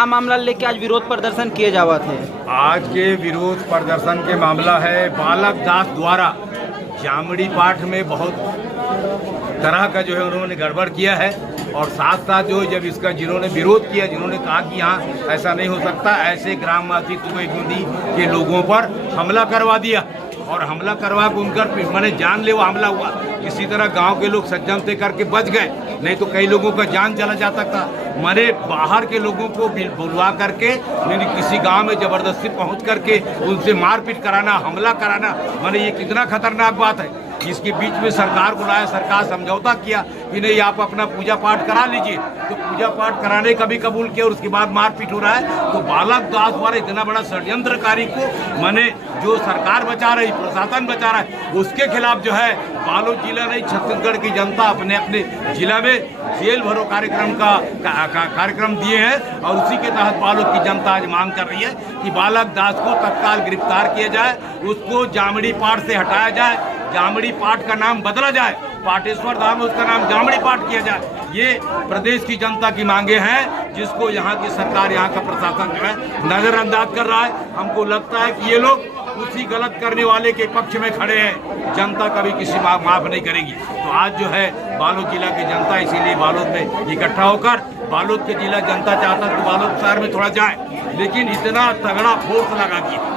का मामला लेके आज विरोध प्रदर्शन किए जावा थे? आज के विरोध प्रदर्शन के मामला है बालक दास द्वारा जामड़ी पाठ में बहुत तरह का जो है उन्होंने गड़बड़ किया है, और साथ साथ जो जब इसका जिन्होंने विरोध किया, जिन्होंने कहा कि यहाँ ऐसा नहीं हो सकता, ऐसे ग्रामवासी तुगेगुंदी के लोगों पर हमला करवा दिया, और हमला करवा के उनकर मैंने जानलेवा हमला हुआ। किसी तरह गांव के लोग सज्जन से करके बच गए, नहीं तो कई लोगों का जान चला जाता था। मैंने बाहर के लोगों को बुलवा करके मैंने किसी गांव में जबरदस्ती पहुंच करके उनसे मारपीट कराना, हमला कराना, मैंने ये कितना खतरनाक बात है। इसके बीच में सरकार को लाया, सरकार समझौता किया कि नहीं आप अपना पूजा पाठ करा लीजिए, तो पूजा पाठ कराने का भी कबूल किया, और उसके बाद मारपीट हो रहा है। तो बालक दास द्वारा इतना बड़ा षड्यंत्रकारी को मैंने जो सरकार बचा रही, प्रशासन बचा रहा है, उसके खिलाफ जो है बालोद जिला नहीं छत्तीसगढ़ की जनता अपने अपने जिला में जेल भरो कार्यक्रम का कार्यक्रम दिए हैं, और उसी के तहत बालोद की जनता आज मांग कर रही है कि बालक दास को तत्काल गिरफ्तार किया जाए, उसको जामड़ी पाठ से हटाया जाए, जामड़ी पाठ का नाम बदला जाए, पाटेश्वर धाम उसका नाम जामड़ी पाठ किया जाए। ये प्रदेश की जनता की मांगे हैं, जिसको यहाँ की सरकार, यहाँ का प्रशासन जो है नजरअंदाज कर रहा है। हमको लगता है कि ये लोग उसी गलत करने वाले के पक्ष में खड़े हैं, जनता कभी किसी माफ नहीं करेगी। तो आज जो है बालोद जिला की जनता इसीलिए बालोद में इकट्ठा होकर, बालोद के जिला जनता चाहता है कि बालोद शहर में थोड़ा जाए, लेकिन इतना तगड़ा फोर्स लगा दिया।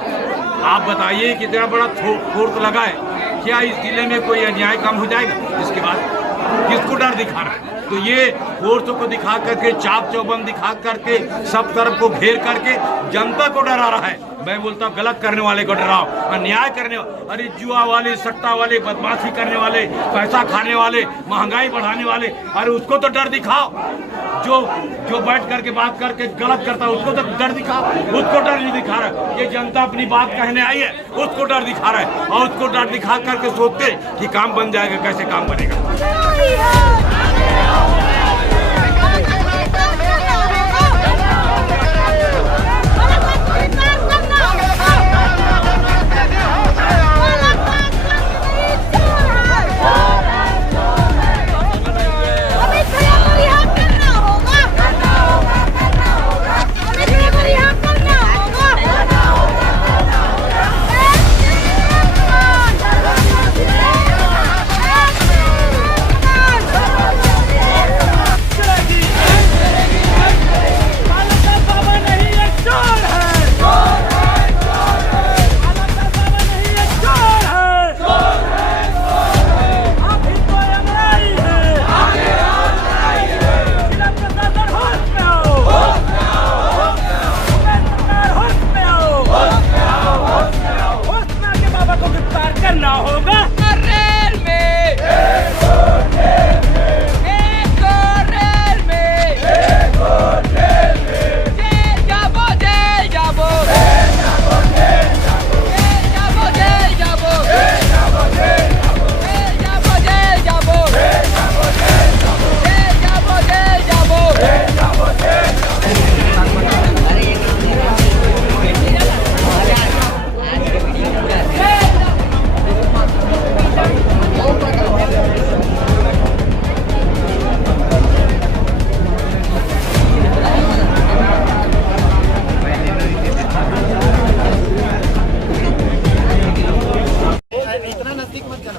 आप बताइए कितना बड़ा फोर्स लगा है, क्या इस जिले में कोई अन्याय कम हो जाएगा? इसके बाद किसको डर दिखा रहा है? तो ये फोर्स को दिखा करके, चाप चौबंद दिखा करके, सब तरफ को घेर करके जनता को डरा रहा है। मैं बोलता हूँ गलत करने वाले को डराओ, अन्याय करने वाले, अरे जुआ वाले, सट्टा वाले, बदमाशी करने वाले, पैसा खाने वाले, महंगाई बढ़ाने वाले, अरे उसको तो डर दिखाओ। जो बैठ करके बात करके गलत करता है उसको तो डर दिखाओ, उसको डर नहीं दिखा रहा है। ये जनता अपनी बात कहने आई है, उसको डर दिखा रहा है, और उसको डर दिखा करके सोचते कि काम बन जाएगा। कैसे काम बनेगा?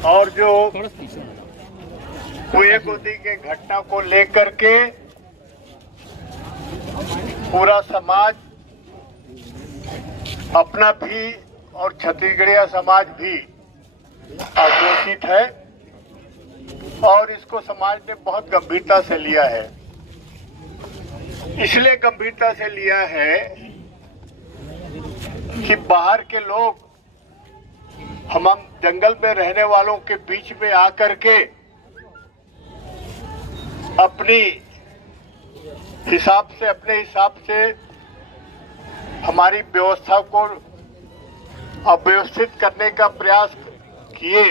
और जो तुगेगुंदी के घटना को लेकर के पूरा समाज अपना भी और छत्तीसगढ़िया समाज भी आक्रोशित है, और इसको समाज ने बहुत गंभीरता से लिया है। इसलिए गंभीरता से लिया है कि बाहर के लोग हम जंगल में रहने वालों के बीच में आकर के अपने हिसाब से हमारी व्यवस्था को अव्यवस्थित करने का प्रयास किए।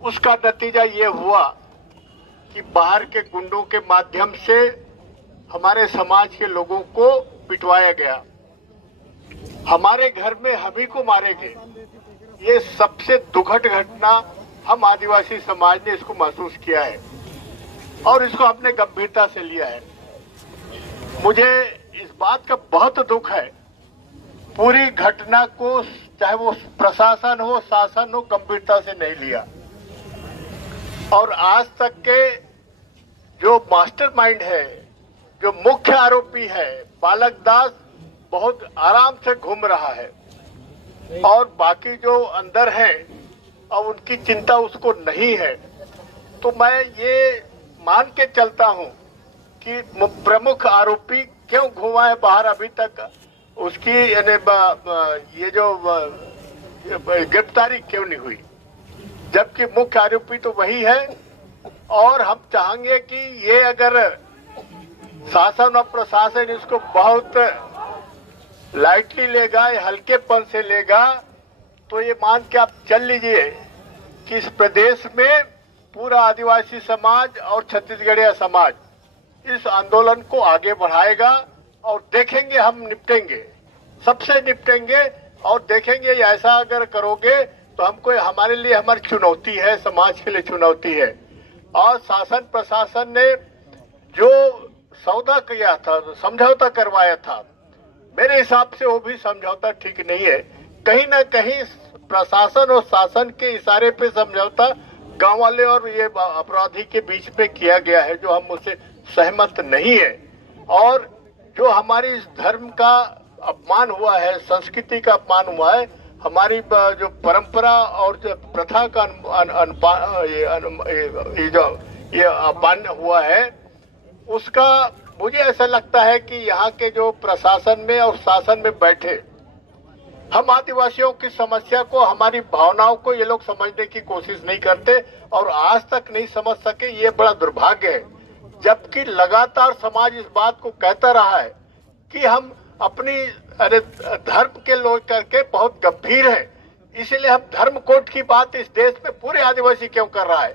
उसका नतीजा ये हुआ कि बाहर के गुंडों के माध्यम से हमारे समाज के लोगों को पिटवाया गया, हमारे घर में हम ही को मारे गए। ये सबसे दुखद घटना हम आदिवासी समाज ने इसको महसूस किया है और इसको हमने गंभीरता से लिया है। मुझे इस बात का बहुत दुख है, पूरी घटना को चाहे वो प्रशासन हो शासन हो गंभीरता से नहीं लिया और आज तक के जो मास्टरमाइंड है, जो मुख्य आरोपी है बालक दास, बहुत आराम से घूम रहा है और बाकी जो अंदर हैं अब उनकी चिंता उसको नहीं है। तो मैं ये मान के चलता हूं कि प्रमुख आरोपी क्यों घुमा है बाहर, अभी तक उसकी ये जो गिरफ्तारी क्यों नहीं हुई, जबकि मुख्य आरोपी तो वही है। और हम चाहेंगे कि ये अगर शासन और प्रशासन इसको बहुत लाइटली लेगा, हल्केपन से लेगा, तो ये मान के आप चल लीजिए कि इस प्रदेश में पूरा आदिवासी समाज और छत्तीसगढ़िया समाज इस आंदोलन को आगे बढ़ाएगा और देखेंगे, हम निपटेंगे, सबसे निपटेंगे और देखेंगे। ऐसा अगर करोगे तो हमको, हमारे लिए हमारी चुनौती है, समाज के लिए चुनौती है। और शासन प्रशासन ने जो सौदा किया था, समझौता करवाया था, मेरे हिसाब से वो भी समझौता ठीक नहीं है। कहीं ना कहीं प्रशासन और शासन के इशारे पे समझौता गांव वाले और ये अपराधी के बीच में किया गया है, जो हम उससे सहमत नहीं है। और जो हमारी इस धर्म का अपमान हुआ है, संस्कृति का अपमान हुआ है, हमारी जो परंपरा और जो प्रथा का ये अपमान हुआ है, उसका मुझे ऐसा लगता है कि यहाँ के जो प्रशासन में और शासन में बैठे, हम आदिवासियों की समस्या को, हमारी भावनाओं को ये लोग समझने की कोशिश नहीं करते और आज तक नहीं समझ सके। ये बड़ा दुर्भाग्य है, जबकि लगातार समाज इस बात को कहता रहा है कि हम अपनी धर्म के लोग करके बहुत गंभीर है, इसलिए हम धर्म कोड की बात इस देश में पूरे आदिवासी क्यों कर रहा है।